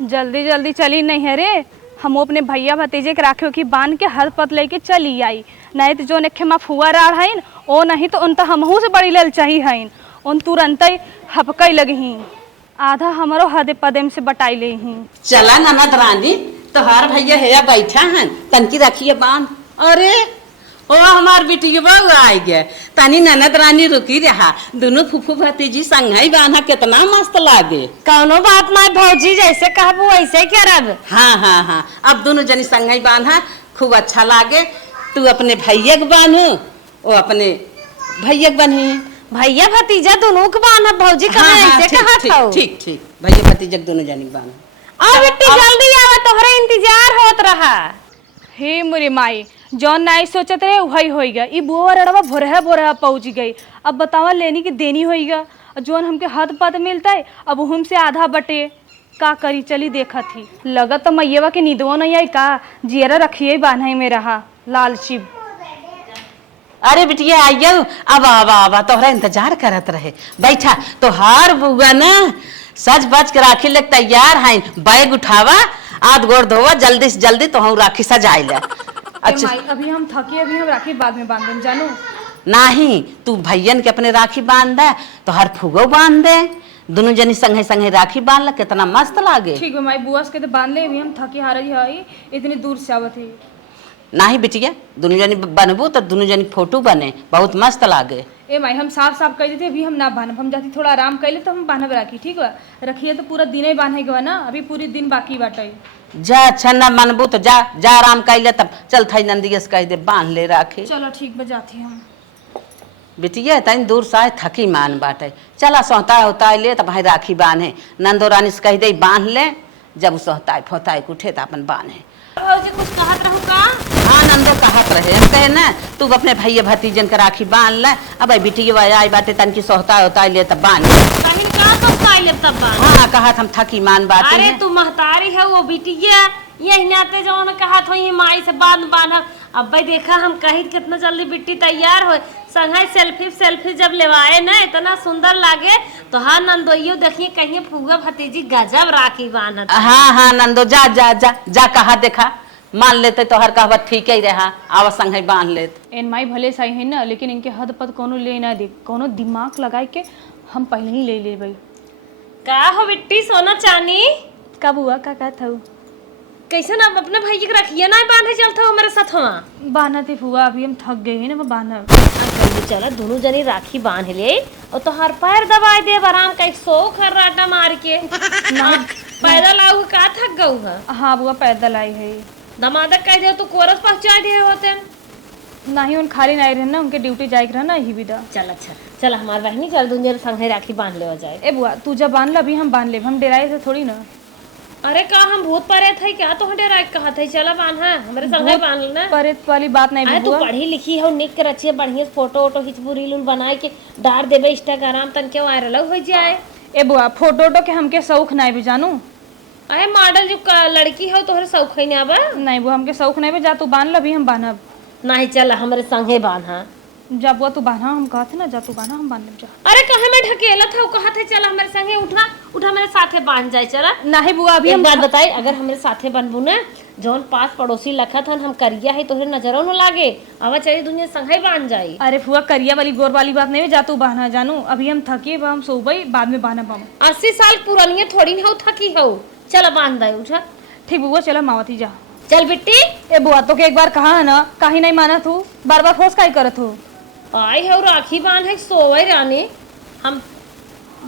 जल्दी जल्दी चली नहीं है रे। हम अपने भैया भतीजे के राखियों की बांध के हर पत लेके चली आई। नहीं तो जो नेखे मा फुआ रहा है ओ नहीं तो उन तो हमहू से बड़ी लेल चाहिए है। उन तुरंत ही हपकई लगी। आधा हमारो हदे पदे में से बटाई ले ही। चला ननद रानी तोहार भैया है बैठा है तनकी रखिए बांध। अरे ओ हमार बिटिया आ गया तनी ननद रानी रुकी रहा दोनों फूफू भतीजी संग बांधा कितना मस्त लागे। कौनो बात ना भौजी जैसे कहबू वैसे करब। हाँ हाँ हाँ अब दोनों जनी संग बांधा खूब अच्छा लागे। तू अपने भैया के बांधू वो अपने भैया के बनी। भैया भतीजा दोनों के बांधब भौजी कहाँ ऐसे कहा था। ठीक ठीक भैया भतीजा दोनों जनी बांधा। अब इतनी जल्दी आवा तोहरे इंतजार होत रहा। हे मुरे माई जौन नाई सोचत रहे वही होइगा। ई बुआ रड़वा भोरहा भोरहा पहुंच गई। अब बतावा लेनी की देनी होइगा। जौन हमके हद पद मिलता है अब हमसे आधा बटे का करी। चली देखा थी लगत तो मैयवा के नींदवो नहीं आई का। जियरा रखिए बान्हा में रहा लालची। अरे बिटिया आइयो अब आवा आवा तोहरा इंतजार करत रहे बैठा। तोहार बुआ ना सज बज के राखी ले तैयार है। बैग उठावा आध गोड़ धोवा जल्दी से जल्दी तो राखी सजाई ले। अच्छा अभी हम थके अभी हम राखी बाद में बांध दें जानू। नहीं तू भैयन के अपने राखी बांध दे तो हर फुगो बांध दे दोनों जनी संगे संगे राखी बांध ले कितना मस्त लागे। ठीक है माई बुआ के तो बांध ले। अभी हम थके हारे है इतनी दूर से आवत है। नहीं बिटिया दोनों जनी बनबू तो दोनों जनी फोटो बने बहुत मस्त लागे। ए माई हम साफ साफ कह देते अभी हम ना बांधब। हम जाती थोड़ा आराम कर ले तो हम बांधब राखी ठीक बा। रखिए तो पूरा दिन ही बांधे के बा ना अभी पूरी दिन बाकी बाटे। जा अच्छा ना मनबू तो जा जा आराम कर ले तब चल थाई नंदियस कह दे बांध ले राखी। चलो ठीक बा जाती हम। बिटिया तनी दूर से थकी मान बाटे चला सोहता होता ले तब भाई राखी बांधे नंदो रानी से कह दे बांध ले। जब सोहता फोता उठे तो अपन बांधे। कुछ कहत रहू का। हाँ नंदो कहत रहे हम कहे ना तू अपने भैया भतीजन के राखी बांध ले। अब बिटिया आई बाटे तन की सोहता होता ले तब बांध। बहन का सोहता ले तब बांध। हाँ कहत हम थकी मान बाटे। अरे तू महतारी है वो बिटिया यही नाते जो कहत हो माई से बांध बांध। अब भाई देखा हम कही कितना जल्दी बिट्टी तैयार हो संघाई सेल्फी सेल्फी जब लेवाए ना इतना सुंदर लागे। तो हाँ नंदोइयो देखिए कहीं फुआ भतीजी गजब राखी बांधत। हाँ हाँ नंदो जा जा जा जा कहा देखा मान लेते तो हर कहवत ठीक ही रहा आवा संग बांध लेते। एन माई भले सही है ना लेकिन इनके हद पद कोनो ले ना दे कोनो दिमाग लगाए के हम पहले ही ले ले भाई। का हो बिट्टी सोना चानी कब हुआ का कहत हूँ कैसे ना अपने भैया के रखिए ना बांधे चलता हो मेरे साथ हुआ बांधा थी फुआ अभी हम थक गए हैं ना बांधा। चला दोनों जनी राखी बांध ले और तो हर पैर दबाई दे आराम का 100 खर्राटा मार के। पैदल आऊ का थक गऊ है। हाँ बुआ पैदल आई है। दमादक कह दे तो कोरस पहुंचा दे होते नहीं उन खाली नहीं रहे ना उनके ड्यूटी जाए रहा ना यही विदा। चल अच्छा चल हमार बहनी चल दूंगे संगे राखी बांध ले जाए। ए बुआ तू जब बांध ल अभी हम बांध ले हम डेराए थे थोड़ी ना। अरे का हम भूत परे थे क्या तो डेराए कहा था चला बांधा हमारे संगे बांध लेना। परेत वाली बात नहीं बुआ तू पढ़ी लिखी हो निक के रखिए बढ़िया फोटो वोटो खिंचबू रील बनाए के डाल देबे इंस्टाग्राम तन के वायरल हो जाए। ए बुआ फोटो वोटो के हमके शौक नहीं भी जानू। अरे मॉडल जो लड़की हो तोहरे शौक है ना बा। नहीं बुआ हमके शौक नहीं भी जा तू बांध ल अभी हम बांधब। नहीं चल हमारे संगे बांधा जा बुआ तू बांधा हम कहते ना जा तू बांधा हम बांध जा। अरे कहे मैं ढकेला था कहा था चल हमारे संगे उठा उठा मेरे साथे बांध जाए चला। नहीं बुआ अभी हम बात बताई अगर हमारे साथे बनबू ना जौन पास पड़ोसी लखा था हम करिया है तोहरे नजरों न लागे अब चली दुनिया संगे बांध जाई। अरे फुआ करिया वाली गोर वाली बात नहीं जा तू बांधा जानू अभी हम थके हम सोबई बाद में बांधब हम। 80 साल पुरानी थोड़ी हो थकी हो चल बांध दे उठा। ठीक बुआ चला मावती जा। चल बिट्टी। ए बुआ तो के एक बार कहा है ना काहे नहीं माना तू बार बार फोर्स काहे करत हो। आई है राखी बांध है सोवई रानी हम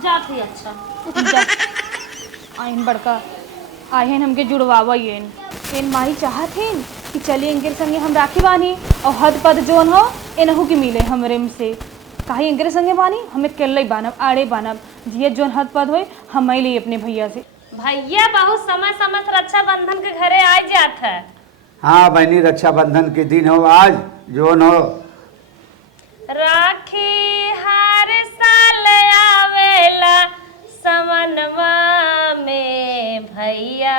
जाते अच्छा आइन बड़का आइन हमके जुड़वावा इन माई चाहत हैं कि चलिए इनके संगे हम राखी बानी और हद पद जोन हो इनहू की मिले हमरे से काहे इनके संगे बानी हमें केल्ले बानब आड़े बानब जिये जोन हद पद होए हम ले अपने भैया से। भैया बहुत समय समय से रक्षाबंधन के घरे आ जात है। हाँ बहनी रक्षाबंधन के दिन हो आज जोन हो राखी हर साल आवेला समनवा में भैया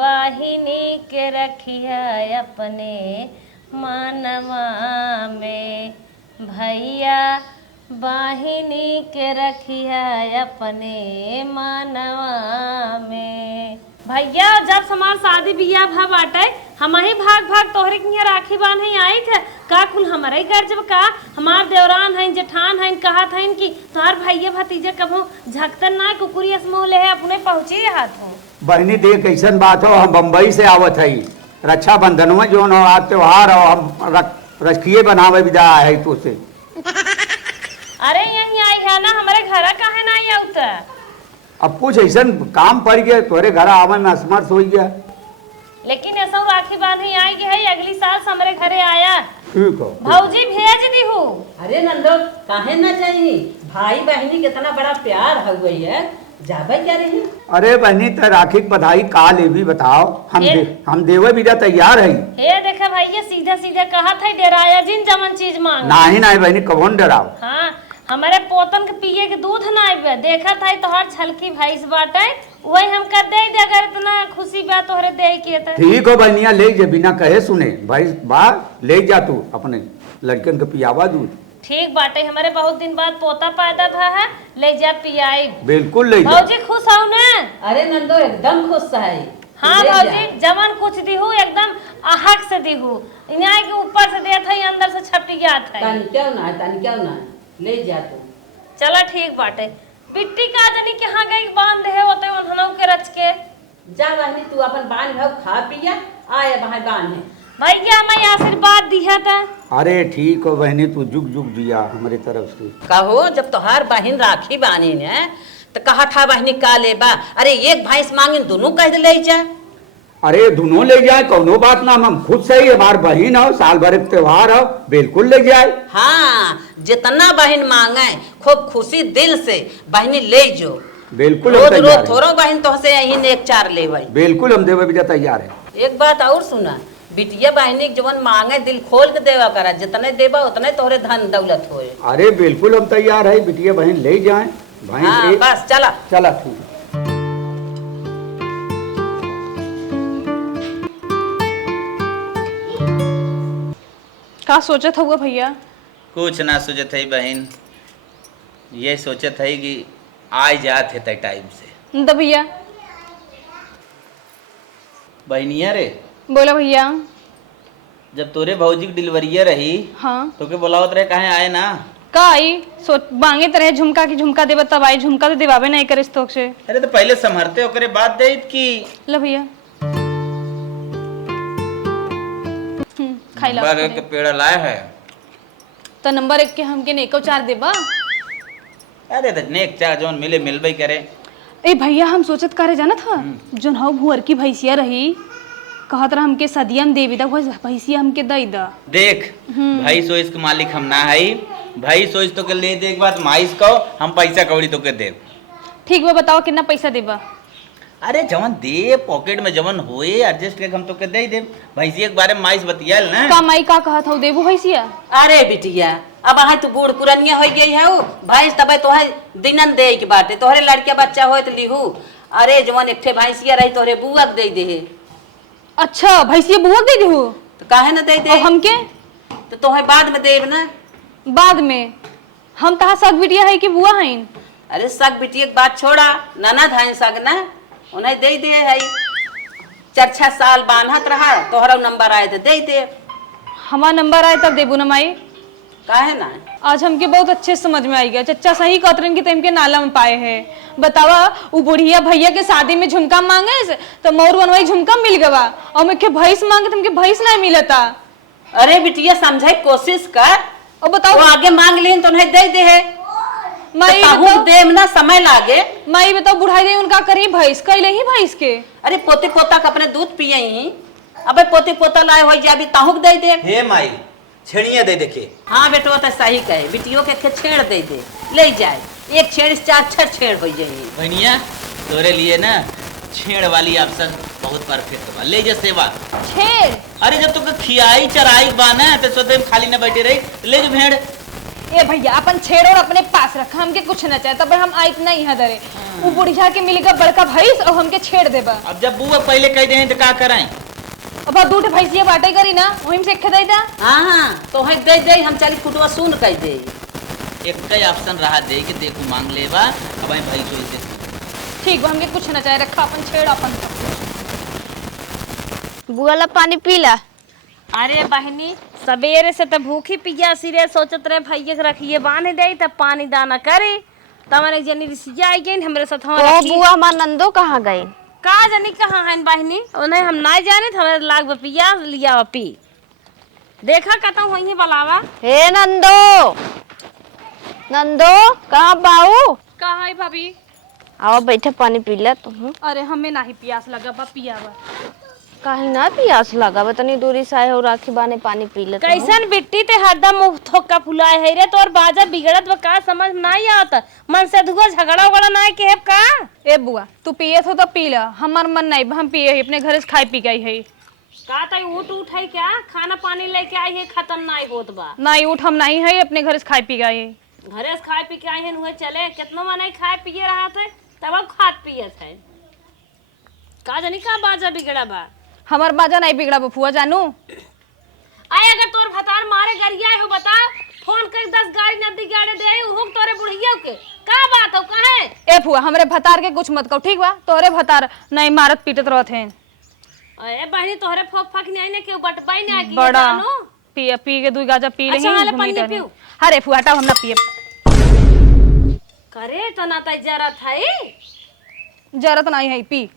बाहिनी के रखिया अपने मानवा में भैया बाहिनी के रखिया अपने मानवा में। भैया जब समार शादी बियाह भा बाटे हम ही भाग भाग तोहरे के यहाँ राखी बांधे आई थे का कुल हमारे घर जब का हमार देवरान हैं जेठान हैं कहा था कि तोहार भैया भतीजा कभो झकतन ना कुकुरी असमोह ले है अपने पहुंची हाथ हो। बहनी देख कैसन बात हो, हम बम्बई से आवत हई रक्षाबंधन में जो न आज त्योहार हो, हम रखिए बनावे विदा है तो से। अरे यहीं आई है ना हमारे घर काहे ना आई उतर। अब कुछ ऐसा काम पड़ गया तोरे घर आवे में असमर्थ हो गया। लेकिन ऐसा राखी बांधी आई है अगली साल से हमारे घरे आया। ठीक हो भौजी भेज दी हूँ। अरे नंदो काहे ना चाहिए, भाई बहनी कितना बड़ा प्यार हो गई है, जाबे क्या रही। अरे बहनी तो राखी की बधाई का ले भी बताओ, हम देवे विदा तैयार है। हे देखा भैया सीधा सीधा कहा था डेराया जिन जमन चीज मांग नाही नाही बहनी कौन डराओ। हाँ हमारे पोतन के पिए के दूध ना आइबे देखा था तोहर छलकी भैंस बाटे वही हम कर दे अगर इतना खुशी बा तोहरे दे के त। ठीक हो बहनिया ले जा बिना कहे सुने भाई बा ले जा तू अपने लड़कन के पियावा दूध। ठीक बाटे हमारे बहुत दिन बाद पोता पैदा भा है ले जा पियाई। बिल्कुल ले जा। भौजी खुश हो ना। अरे नंदो एकदम खुश है। हाँ भौजी जवन कुछ दिहू एकदम आहक से दिहू इन्हें के ऊपर से देत है अंदर से छपटी गया था। तानी क्यों ना ले जा तू। चला ठीक बाटे बिट्टी का जनी के हाँ गई बांध दे होते उन्हनों के रच के जा बहनी तू अपन बांध भाव खा पिया आए वहां बांध भैया मैं आशीर्वाद दिया था। अरे ठीक हो बहनी तू जुग जुग दिया हमारी तरफ से। कहो जब तोहार बहन राखी बानी ने तो कहा था बहनी का लेबा, अरे एक भैंस मांगे दोनों कह ले जा। अरे दोनों ले जाए कोनो बात ना, हम खुद से ही हमार बहन हो साल भर के त्योहार हो बिल्कुल ले जाए। हाँ जितना बहन मांगे खूब खुशी दिल से बहनी ले जो। बिल्कुल रोज रोज थोड़ो बहन तो से यही एक चार ले भाई। बिल्कुल हम देवे विदा तैयार है। एक बात और सुना बिटिया बहनी जवन मांगे दिल खोल के देवा करा, जितने देवा उतने तोहरे धन दौलत होए। अरे बिल्कुल हम तैयार है बिटिया बहन ले जाए भाई। हाँ, बस चला चला ठीक है। का सोचत हुआ भैया। कुछ ना सोचत है बहन, ये सोचत है कि आ जात है टाइम से। तो भैया बहनिया रे बोला भैया। जब तोरे भौजी की डिलीवरिया रही हाँ तो के बुलावत रहे कहे आए ना। का आई सोच मांगे तरह झुमका की झुमका देवा तब आई, झुमका तो देवाबे नहीं करे तो से। अरे तो पहले संभरते ओकरे बाद दे की लो भैया खाई ला बार के पेड़ लाए है तो नंबर 1 के हमके नेको 4 देबा। अरे तो नेक चार जोन मिले मिलबे करे। ए भैया हम सोचत करे जाना था जोन हाउ भुअर की भैंसिया रही कहत रहा हमके सदियम देवी दा भैंसिया हमके दई दा। देख भाई सोइस के मालिक हम ना हई, भाई सोइस तो के ले दे एक बात माइस को हम पैसा कौड़ी तो के दे। ठीक बा बताओ कितना पैसा देबा। अरे जवन दे पॉकेट में जवन होए एडजस्ट करके हम तो के दे दे। भैंसिया के बारे में माइस बतियाल ना। का माई का कहत हौ देबो भैंसिया। अरे बिटिया अब आहा तू बूढ़ पुरनिया हो गई है भैंस तब तोहे दिनन दे के बाटे तोहरे लड़के बच्चा होए तो लिहू। अरे जवन एक ठे भैंसिया रही तोहरे बुआ के दे दे। अच्छा भैंसिया बुआ दे देहु तो काहे ना दे दे। और हमके तो तोहे बाद में देब ना। बाद में हम तहा सग बिटिया है कि बुआ हईन। अरे सग बिटिया के बात छोड़ा ननद है सग ना उन्हें दे दे है 4-6 साल बांधत रहा तोहरा नंबर आए तो दे दे। हमारा नंबर आए तब देबू ना माई। काहे ना आज हमके बहुत अच्छे समझ में आई गया चच्चा सही कतरन की टाइम के नाला में पाए हैं। बतावा वो बुढ़िया भैया के शादी में झुमका मांगे तो मोर बनवाई झुमका मिल गवा और मैं भैंस मांगे तो हमके भैंस नहीं मिलता। अरे बिटिया समझे कोशिश कर और बताओ वो आगे मांग लेन तो उन्हें दे दे है माई तो बताओ देम ना समय लागे। माई बताओ बुढ़ाई दे उनका करी भैंस कैले ही भैंस के। अरे पोते पोता का अपने दूध पिए ही अबे पोते पोता लाए हो जाबी ताहुक दे दे। हे माई छेड़िया दे देखे। हाँ बेटो तो सही कहे बिटियों के छेड़ दे दे ले जाए एक छेड़ 4-6 छेड़ हो जाएगी। भैनिया तोरे लिए ना छेड़ वाली ऑप्शन बहुत परफेक्ट बा। ले जा सेवा छेड़। अरे जब तुके खियाई चराई बाना तो सोते में खाली ना बैठे रही ले जो भेड़। ए भैया अपन छेड़ और अपने पास रखा हमके कुछ न चाहे तब हम आइत नहीं है दरे वो बुढ़िया के मिलेगा बड़का भैंस और हमके छेड़ देबा। अब जब बुआ पहले कह दे तो का कराएं। अब दूठ भैंसिया बाटे करी ना वहीं से दे दा। हाँ तो है दे दे हम चली कुटवा सुन कह दे। एक कई ऑप्शन रहा दे कि देखो मांग लेबा अब भाई सोच दे। ठीक बा हमके कुछ न चाहे रखा अपन छेड़ अपन बुआ ला पानी पीला। अरे बहनी सवेरे से तो भूखी पियासी रे, सोचत रहे भैया के रखिए बांध दे तब पानी दाना करे। तमने जनी रिसिया आई गई हमरे साथ ओ बुआ हमार नंदो कहाँ गई? का जानी कहाँ है बहनी, उन्हें हम ना जाने हमारे लाग पिया लिया पी। देखा कता वही बलावा। हे नंदो, नंदो कहाँ बाऊ? कहाँ है भाभी? आओ बैठे पानी पीला तुम। अरे हमें नहीं प्यास लगा बा पियावा। काहे ना प्यास लगा तनी दूरी से आए हो राखी बाने पानी पीले। कैसन बिट्टी ते हरदम मुंह थोका फुलाए है रे, तोर बाजा बिगड़त बा का समझ नहीं आता। मन से दुआ झगड़ा उगड़ा ना के है का। ए बुआ तू पिए तो पी ला, हमार मन नहीं हम पिए ही अपने घर से खाई पी गई है। का तई उठ है क्या, खाना पानी लेके आई है खत्म नहीं होत बा। नहीं उठ हम नहीं है अपने घर से खाई पी गई। घरे से खाए पी के आई है नुहे चले कितना मने खाए पिए रहा थे तब अब खात पिए थे। का जानी का बाजा बिगड़ा बा। हमार बाजा नहीं बिगड़ा बफुआ जानू। आए अगर तोर भतार मारे गरिया हो बता, फोन कर 10 गाड़ी नदी गाड़ी दे आई हो तोरे बुढ़िया के का बात हो कहे। ए फुआ हमरे भतार के कुछ मत कहो ठीक बा, तोरे भतार नहीं मारत पीटत रहत हैं। अरे बहनी तोहरे फोक फक नहीं ने के बटबाई ना की बड़ा जानो। पी के 2 गाजा पी लेंगे। अच्छा हाले पानी पियो। अरे फुआ हटाओ हम ना पिए। करे तो ना तई जरा थाई जरूरत नहीं है पी।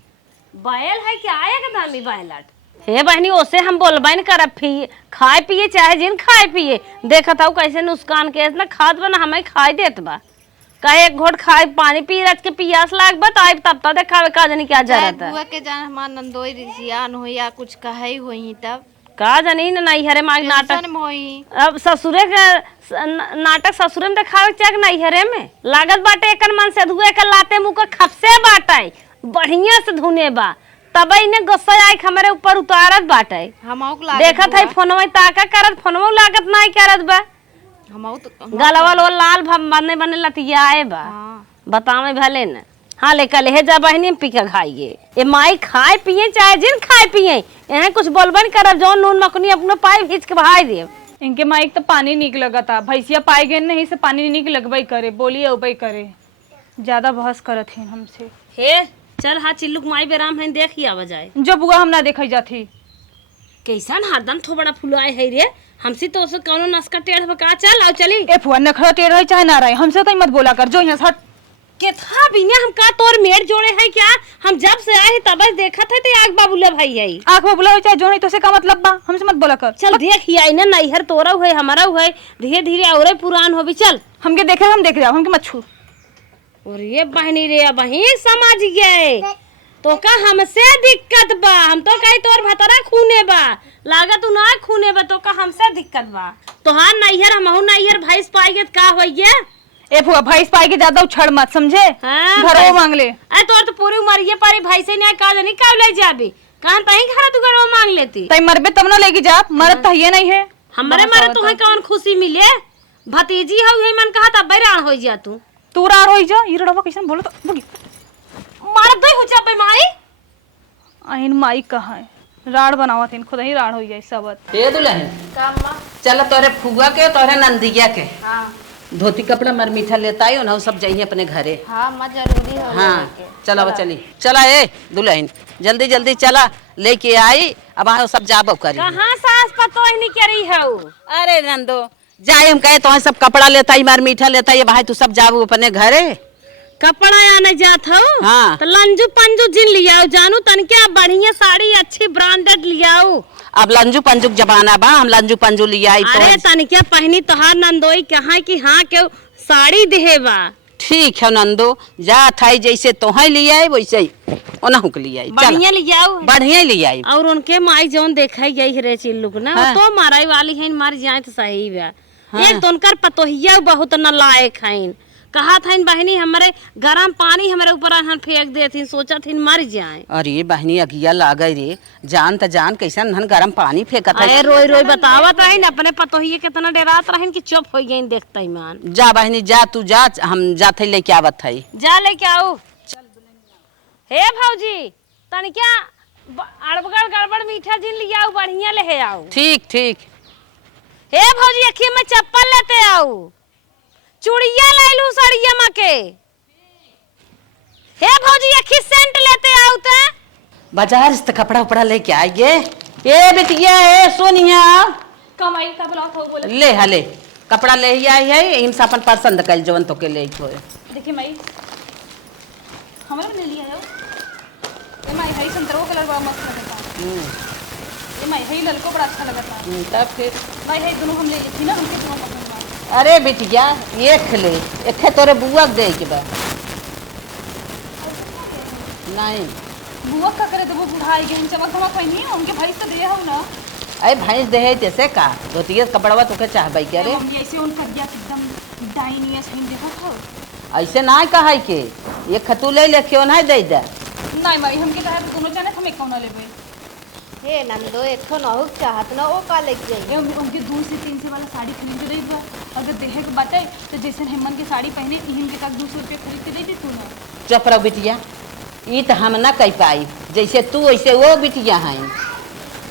बैल है क्या आए के दामी बैलट। हे बहनी ओसे हम बोलबाई न करब फी खाए पिए चाहे जिन खाए पिए देखत हूं कैसे नुकसान के ना खाद बना हमें खाई देत बा। कहे एक घोट खाए पानी पी रच के पियास लाग बा ताई तब तक देखावे का जानी क्या जरूरत है। बुआ के जान हमार नंदोई रिसियान हो या कुछ कहे होई तब का जानी न नहीं हरे मांग नाटक होई। अब ससुरे के नाटक ससुरे में देखावे चाहे नहीं हरे में लागत बाटे एकन मन से धुए के लाते मुंह के खपसे बाटे बढ़िया से धुने बा तब इन्हें गुस्सा आई हमारे ऊपर उतारत बाटे। हमहु देखत है फोनवा ताका करत फोनवा लागत नहीं करत बा। हमहु तो गलवा लो लाल बने बने लतियाए बा। बतावे भले न हाँ ले कल जा बहनी पी के खाइए। ए माई खाए पिए चाहे जिन खाए पिए इन्हें कुछ बोलबन करब जो नून मखनी अपने पाए भीज के बहाई दे। इनके माइक तो पानी निक लगा था भैंसिया पाए गए नहीं से पानी निक लगवाई करे बोलिए उबई करे ज्यादा बहस करत हैं हमसे। हे चल हाँ चिल्लुक माई बेराम है देखी आवा जाए। जो बुआ हम ना देखई जाती कैसन हरदम थोबड़ा फुलाए है रे हमसे तो उसे कौनो नस्का टेढ़ बका चल आओ चली। ए फुआ नखरा टेढ़ है चाहे ना रहे हमसे तो मत बोला कर जो यहाँ से हट। केथा बिना हम का तोर मेड़ जोड़े है क्या, हम जब से आए तब देखा थे ते आग बाबूला भाई है आँख में बुला चाहे जो नहीं तो से का मतलब बा हमसे मत बोला कर। चल देख ही आई ना नैहर तोरा हुए हमारा हुए धीरे धीरे और पुरान हो भी चल हमके देखे हम देख रहे हमके मत छू। और ये बहनी रे बही समझ गए तो का हमसे दिक्कत बा। हम तो कही तोर भतरा खूने बा लागत तू ना खूने बा तो का हमसे दिक्कत बा। तोहार नैहर हमहु नैहर भैंस पाएगे का होइए। ए फुआ भैंस पाई के ज्यादा उछड़ मत समझे। हाँ, घर वो मांग ले। अरे तोर तो पूरी उम्र ये पारी भैंसे नहीं का जानी का ले जाबी कहां तही घर तू घर वो मांग लेती तई मरबे तब ना लेके जा मरत तो ये नहीं है। हमरे मारे तुम्हें कौन खुशी मिले भतीजी हो यही मन कहा तब बैरान हो जा तू रार होई जा ई रड़वा कैसन बोलो तो बुगी मार दे हो जाबे माई। आइन माई कहाँ है राड़ बनावत इन खुद ही राड़ होई जाए सबत। ए दुल्हन चल तोरे फुआ के तोरे नंदिया के धोती कपड़ा मर मीठा लेता आई ना सब जाइए अपने घरे। हाँ मां जरूरी है। हाँ चला चली चला ए दुल्हन जल्दी जल्दी चला लेके आई अब आओ सब जाबो करी। कहां सास पतो ही नहीं करी है। अरे नंदो जाए हम कहे तो सब कपड़ा लेता ही मार मीठा लेता ही भाई तू सब जाबू अपने घरे कपड़ा आने जात हो। हाँ। तो लंजू पंजू जिन लियाओ जानू तनके बढ़िया साड़ी अच्छी ब्रांडेड लियाओ। अब लंजू पंजू जमाना बा हम लंजू पंजू लिया अरे तनके पहनी तोहार नंदोई कहा कि हाँ के साड़ी देहेबा। ठीक है नंदो जा थाई जैसे तोहे लिया वैसे ही ओनहु के लिया बढ़िया लियाओ बढ़िया लिया। और उनके माई जौन देखा गई रे चिल्लुक ना हाँ। तो माराई वाली है मर जाए तो सही बा। एक तो उनकर पतोहिया बहुत न लायक है कहा था बहनी हमारे गरम पानी हमारे ऊपर फेंक देती सोचा थी मर जाए। अरे बहनी अगिया लागे रे जान त जान कैसा नहन गरम पानी फेंकत है। अरे रोई रोई बतावत रही अपने पतोहिए कितना डरात रही कि चुप हो गई देखते ही मान। जा बहनी जा तू जा हम जाते लेके आवत है। जा लेके आओ। हे भौजी तन क्या अड़बड़ गड़बड़ मीठा जिन लिया आओ बढ़िया ले आओ। ठीक ठीक। हे भौजी अखी में चप्पल लेते आओ चूड़िया ले लू सड़िया मके। हे भौजी अखी सेंट लेते आओ ते बाजार से कपड़ा उपड़ा लेके आइए ए बिटिया ए सोनिया कमाई का बुलाओ तो बोले ले हले कपड़ा ले ही आई है इन से अपन पसंद कल जवन तो के ले छोए देखिए माई हमारे में ले लिया जाओ ये माई हरी संतरा कलर बड़ा मस्त लगता है। ये माई हरी ललको बड़ा अच्छा लगता है। तब फिर भाई है दोनों हम ले ली थी ना हमके दोनों पसंद हुआ। अरे बिटिया एक ले एक तोरे बुआ के दे के बा नहीं बुआ का करे तो वो बुढ़ाई गई चमक धमक है नहीं उनके भाई से दे हो ना। अरे भैंस दे है जैसे का धोतिया कपड़वा तो के चाहबई के रे मम्मी ऐसे उन करिया एकदम डाइनिया सही देखो तो ऐसे ना कहा के ये खतू ले ले क्यों ना दे दे नहीं माई हमके तहत दोनों जाने हम एक कौन लेबे हे नंदो एक ठो नहुक चाहत ना वो का लेके जाइए। उनके 2 से 3 से वाला साड़ी खरीद के दे दो अगर देहे के बताए तो जैसे हेमन की साड़ी पहने इहन के तक 200 रुपये खरीद के दे दी तू ना। चुप रहो बिटिया ये तो हम ना कह पाई जैसे तू वैसे वो बिटिया हैं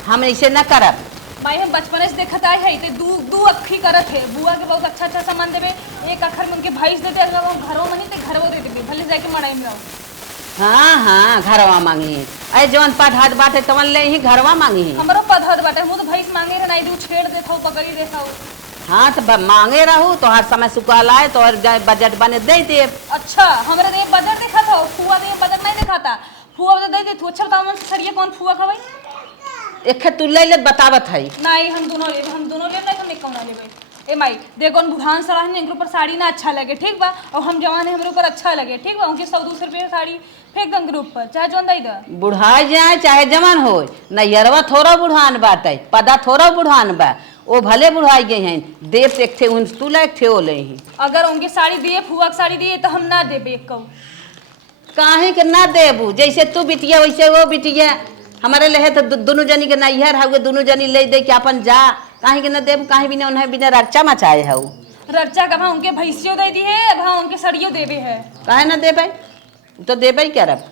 हम ऐसे ना करब। भाई हम बचपन से देखत आए है तो दू अखी करत है बुआ के बहुत अच्छा अच्छा सामान देवे एक अखर में उनके भाई से दे दे अगर वो घरों में नहीं तो घरों दे देबे भले जाके मड़ाई में रहो। हाँ हाँ घरवा मांगी अरे जवन पद हाथ बाटे तवन ले ही घरवा मांगी हमारो पधत बाटे मुंह तो भैंस मांगे रे नहीं दू छेड़ देथो पकड़ी देथो। हाँ तो मांगे रहू तो हर समय सुकाल आए तो हर बजट बने दे दे। अच्छा हमारे दे बजट देखा था फुआ दे बजट नहीं देखा था फुआ तो दे दे तू अच्छा बताओ मन सड़िए कौन फुआ खवाई एक तू ले ले बतावत है नहीं हम दोनों ले नहीं हम एक कौन लेबे। ए माई देखो उन बुढ़ान सराह ने इनके ऊपर साड़ी ना अच्छा लगे ठीक बा और हम जवान है हमारे ऊपर अच्छा लगे ठीक बा उनके 100-200 रुपये साड़ी फेंक दम के ऊपर चाहे जोन दई दा बुढ़ाई जाए चाहे जवान हो नैयरवा थोड़ा बुढ़ान बाटे पदा थोड़ा बुढ़ान बा वो भले बुढ़ाई गए हैं देव से एक थे उन तू ला एक थे ओ ले ही अगर उनके साड़ी दिए फुआ की साड़ी दिए तो हम ना देबे एक कहू काहे के ना देबू जैसे तू बिटिया वैसे वो बिटिया हमारे लहे तो दोनों जनी के नैहर हुए दोनों जनी ले दे के अपन जा काहे के ना देबू काहे बिना उन्हें बिना रक्षा मचाए है रक्षा का उनके भैंसियों दे दी है वहाँ उनके सड़ियों देवे है काहे ना देबै तो देबै करब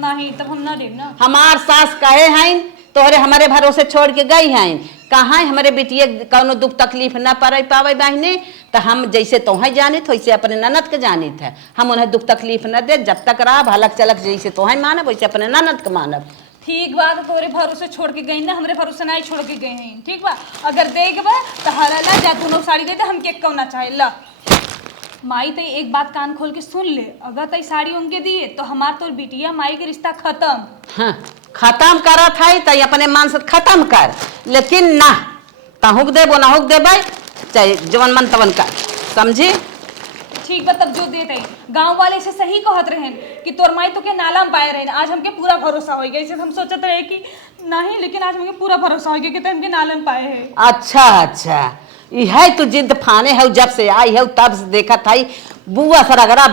नहीं तब हम ना देब ना। हमार सास कहे हैं तोहरे हमारे भरोसे छोड़ के गई हैं कहाँ हमारे बेटिए कौनो दुख तकलीफ न पड़े पावे बहने तो हम जैसे तोहें जानित वैसे अपने ननद के जानित है हम उन्हें दुख तकलीफ न दे जब तक रहा भलक चलक जैसे तोहें मानब वैसे अपने ननद के मानब। ठीक बात है तोरे भरोसे छोड़ के गई ना हमारे भरोसे नहीं छोड़ के गए हैं ठीक बा अगर देग बा तो हरा ला जा दोनों साड़ी दे दे हम के कौना चाहे ला। माई तो एक बात कान खोल के सुन ले अगर तई साड़ी उनके दिए तो हमार तोर बिटिया माई के रिश्ता खत्म। हाँ खत्म करत है तो अपने मान से खत्म कर लेकिन ना तहुक देबो ना हुक देबै चाहे जवन मन तवन कर समझी। ठीक बा तब जो देते गांव वाले से सही कहत रहे कि तोर माई तो के नाला में पाए रहे आज हमके पूरा भरोसा हो गया हम सोचते रहे कि नहीं लेकिन आज हमके पूरा भरोसा हो गया कि हमके नाला में पाए है। अच्छा अच्छा यह तू जिद फाने है जब से आई है तब से देखा था बुआ सरागरा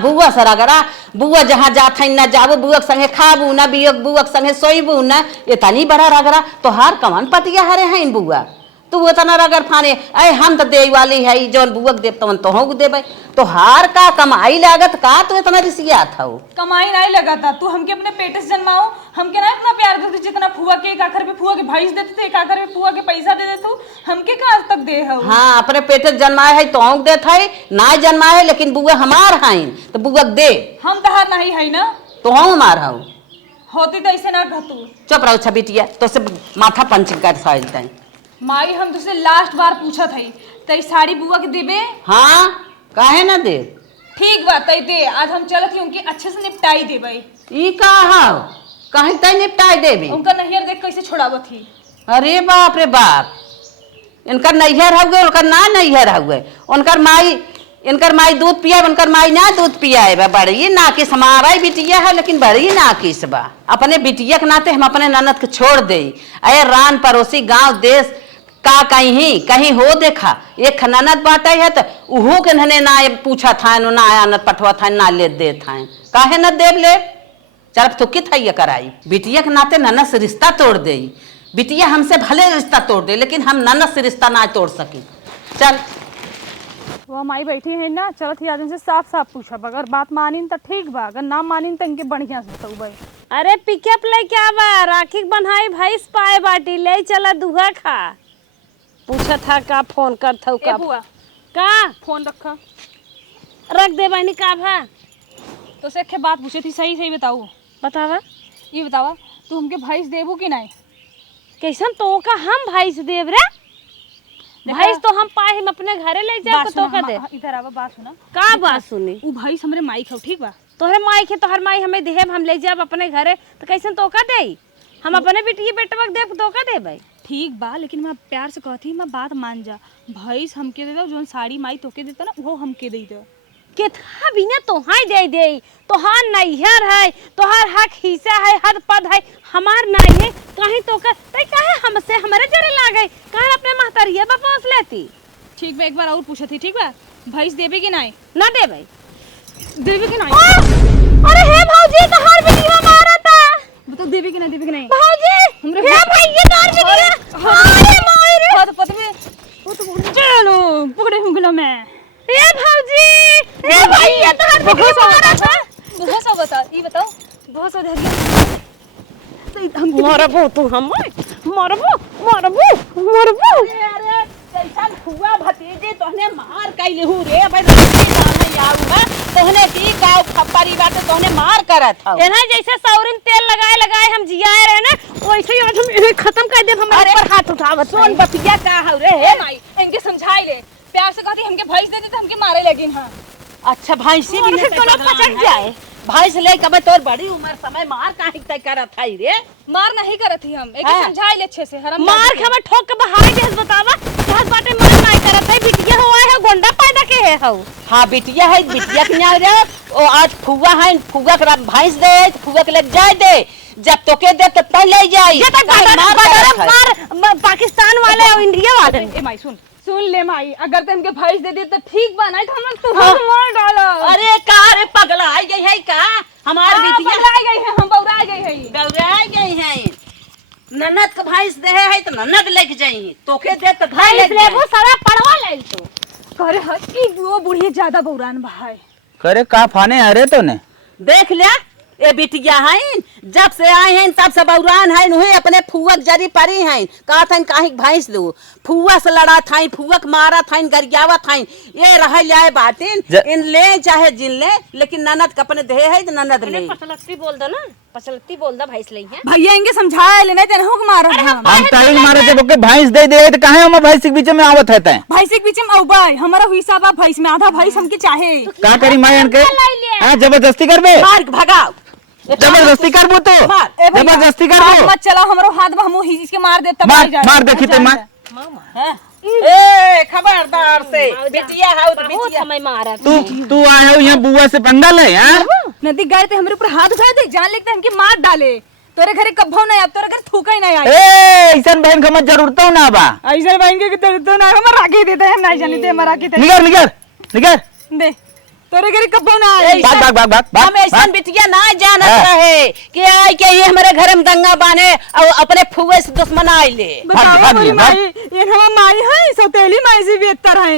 बुआ जहाँ जात है न जाबू बुआ के संगे खाबू न बुआ के संगे सोईबू न इतनी बड़ा रगरा तो हार कमान पतिया हरे हैं बुआ तू इतना रगर फाने अरे हम तो दे वाली है जौन बुआ के देव तवन तो देबै तो हार का कमाई लागत का तू इतना रिसिया था कमाई नहीं लगा था तू हमके अपने पेट से जन्माओ हमके ना इतना प्यार देते जितना फुआ के एक आखर पे फुआ के भाई देते थे एक आखर पे फुआ के पैसा दे देते हमके का आज तक दे हो। हाँ अपने पेट जन्माए है तो देत है ना जन्माए लेकिन बुआ हमार है तो बुआ दे हम तो हार नहीं है ना तो हमार हूँ होती तो ऐसे ना कहतू। चुप रहो छबिटिया तो से माथा पंचिंग कर साइल माई हम तुझसे लास्ट बार पूछा था तई साड़ी बुआ के देबे। हाँ काहे ना दे ठीक बात तई दे आज हम चलत ही उनकी अच्छे से निपटाई देबे। ई का हाव कहीं तय निपटाई देबी उनका नैहर देख कैसे छोड़ावत थी। अरे बाप रे बाप इनकर नैहर हुए उनकर ना नैहर हुए इनकर माई दूध पिया उनकर माई ना दूध पिया बा बड़ी ना किस हमारा बिटिया है लेकिन बड़ी ना किस बा अपने बिटिया के नाते हम अपने ननद के छोड़ दे अरे रान पड़ोसी गांव देश का कहीं हो देखा एक ननद बाटे है तो उहो के नने ना पूछा था ना आनत पठवा था ना ले दे था काहे न देव ले चल तो कित है ये कराई बिटिया के नाते ननद से रिश्ता तोड़ दे बिटिया हमसे भले रिश्ता तोड़ दे लेकिन हम ननद से रिश्ता ना तोड़ सकी। चल वह माई बैठी है ना चलत ही आदमी से साफ साफ पूछा अगर बात मानिन तो ठीक बा अगर ना मानिन तो इनके बढ़िया से बताऊ भाई। अरे पिकअप ले क्या बा राखी बन्हाई भैंस पाए बाटी ले चला दुहा खा पूछा था का फोन कर था का बुआ का फोन रखा रख दे बहनी का भा तो से एक बात पूछी थी सही बताऊ बतावा ये बतावा तू हमके भैंस देबू कि नहीं। कैसन तो का हम भाई से देव रे भाई तो हम पाए हम अपने घरे ले जाए बात तो सुना, का दे इधर आवा बात सुना। का बात सुनी उ भाई हमरे माई खाओ ठीक बा। तोहरे माई के तोहर माई हमें देब हम ले जाब अपने घरे तो कैसन तो का दे हम अपने बेटी बेटवा के देब तो का देबै ठीक बा लेकिन मैं प्यार से कहती मैं बात मान जा। भैंस हमके दे दो जोन साड़ी माई तोके देता ना वो हमके दे दो। केथा बिना तोहाई दे तोहार नैहर है तोहार हक हिस्सा है हद पद है हमार नहीं है कहीं तो का तै काहे हमसे हमारे जरे लागे काहे अपने महतरिया वापस लेती ठीक बा एक बार और पूछत थी ठीक बा भैंस देबे कि नहीं? ना देबै देबे कि नहीं? अरे हे भौजी तोहार बेटीवा मारता बताओ देबे कि नहीं देबे कि नहीं? भौजी हमरे हे भैया तोहार बेटीवा अरे माई रे हां तो पता में वो तो बोल चलो पकड़े हूं गला मैं। हे भौजी हे भैया तोहार बेटीवा मारता बहुत सा बता ये बताओ बहुत सा धैर्य तो हम मरबो तू हम मरबो अरे कैसन हुआ भतीजे तोहने मार कैले हूँ रे भाई नहीं आऊंगा तोहने की गाँव खप्परी बाटे तोहने मार करत हौ एना जैसे सौरिन तेल लगाए हम जियाए रहे ना वैसे ही आज हम इन्हें खत्म कर देब हमारे ऊपर हाथ उठावत सोन बतिया का हौ रे ए माई इनके समझाई ले प्यार से कहती हमके भैंस दे दी तो हमके मारे लगिन हां। अच्छा भैंसी भी फिर तो लोग पचक जाए भैंस ले कबे तोर बड़ी उम्र समय मार काहे तय करत हई रे मार नहीं करत थी हम एक हाँ। समझाई ले अच्छे से हरम मार के हमें ठोक के बहाई दे बतावा जहाज बाटे मार नहीं करत है बिटिया हुआ है गोंडा पैदा के है हौ हाँ बिटिया है बिटिया के न्याय रे ओ आज फुआ है फुआ के भैंस दे फुआ के ले जाए दे जब तोके दे तो तय ले जाई ये तक मार पाकिस्तान वाले और इंडिया वाले ए माई सुन ले माई अगर ते हमके भैंस दे दी तो ठीक बा नहीं तो हम तो मार डालो। अरे का रे पगला आई गई है का हमार बिटिया बौराई गई है हम बौराई गई है गौराई गई है ननद के भैंस दे है तो ननद लेके जाई तोके दे तो भाई भाई ले लेबो सारा पड़वा ले तो करे हकी वो बुढ़िया ज्यादा बौरान भाई करे का फाने अरे तो ने देख लिया ए बिटिया हैं जब से आए हैं तब से बौरान हैं उहे अपने फुवक जरी परी हैं कहा था काहे भैंस दो फुआ से लड़ा था फुवक मारा था गरियावा था ये रह जाए बातिन इन ले चाहे जिन ले लेकिन ननद के अपने दे है तो ननद ले पचलत्ती बोल दो ना पचलत्ती बोल दो भैंस ले है भैया इनके समझाया ले नहीं तेरे हुक मारो हम हम टाइल मारे थे बोके भैंस दे दे तो काहे हम भैंस के बीच में आवत है तै भैंस के बीच में औबाई हमारा हिसाब बा भैंस में आधा भैंस हमके चाहे का करी मां इनके हां जबरदस्ती करबे मार के भगाओ जबरदस्ती करबो तो मार, ए भैया, जबरदस्ती हाथ करबो मत चलाओ हमरो हाथ में हम इसके मार दे तब मार मार देखी ते मार ए खबरदार से बिटिया हाउ तो बहुत बिटिया समय मारा तू आए हो यहाँ बुआ से पंगा ले हां नदी गए थे हमरे ऊपर हाथ उठाए थे जान लेते हमके मार डाले तोरे घरे कब्बो नहीं अब तोरे घर थूका ही नहीं आई ए ऐसन बहन का मत जरूरत हो ना बा ऐसे बहन के तो ना हम राखी देते हम नहीं जानी दे मरा के निकर निकर निकर दे तोरे घरे कब्बो ना आई भाग भाग भाग भाग हम ऐसा बिटिया ना जानत रहे कि आई के ये हमारे घर में दंगा बाने और अपने फुए से दुश्मन आई ले बताओ भाग, मोरी भाग। माई ये हम माई है सौतेली माई से भी इतर है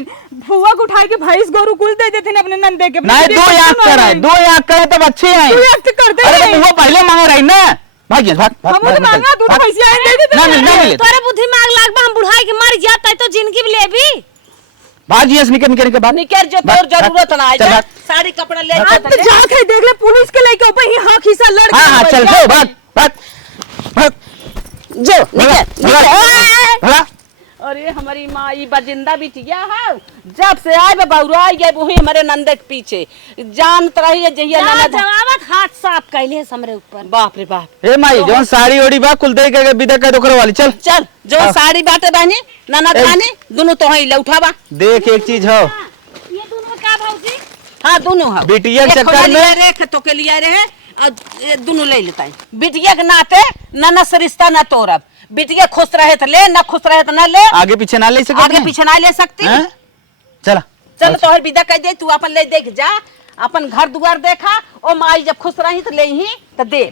फुआ को उठा के भैंस गोरु कुल दे देते ने अपने नंदे के नहीं दो याद कराए दो याद करे तब अच्छे हैं तू याद करते अरे हैं तो वो पहले मांग रही ना भाग भाग भाग हम तो मांगा तू भाग। पैसे आए दे देते ना मिल ना मिले तोरे बुद्धि मांग लाग बा हम बुढ़ाई के मर जाता है तो जिंदगी भी लेबी भाग यस निकल निकल के भाग निकर जो भाग, तोर जरूरत ना चल, आई भाग। साड़ी कपड़ा ले अब तो जा के देख ले पुलिस के लेके ऊपर ही हां खीसा लड़ हाँ हाँ चल चल भाग भाग भाग जो भाग, निकर भाग। अरे हमारी माँ ये बजिंदा बिटिया है जब से आए बे बौरा आई गए वही हमारे नंदे के पीछे जानत रही है जहिया ननद जवाबत हाथ साफ कैले हमरे ऊपर बाप रे बाप ए माई जोन साड़ी ओड़ी बा कुल दे के बिदा कर दोकरो वाली चल चल जो साड़ी बाटे बहनी ननद ए। बहनी दोनों तो ही उठावा देख एक चीज हो ये दोनों का भौजी हाँ दोनों है बिटिया के चक्कर में रेख तो के लिए रहे और ये दोनों ले लेता है बिटिया के नाते ननद से रिश्ता न तोड़ब बिटिया खुश रहे तो ले न खुश रहे तो न ले आगे पीछे ना ले सके आगे पीछे ना ले सकती चला चल तोहर विदा कर दे तू अपन ले देख जा अपन घर दुआर देखा ओ माई जब खुश रही तो ले ही तो दे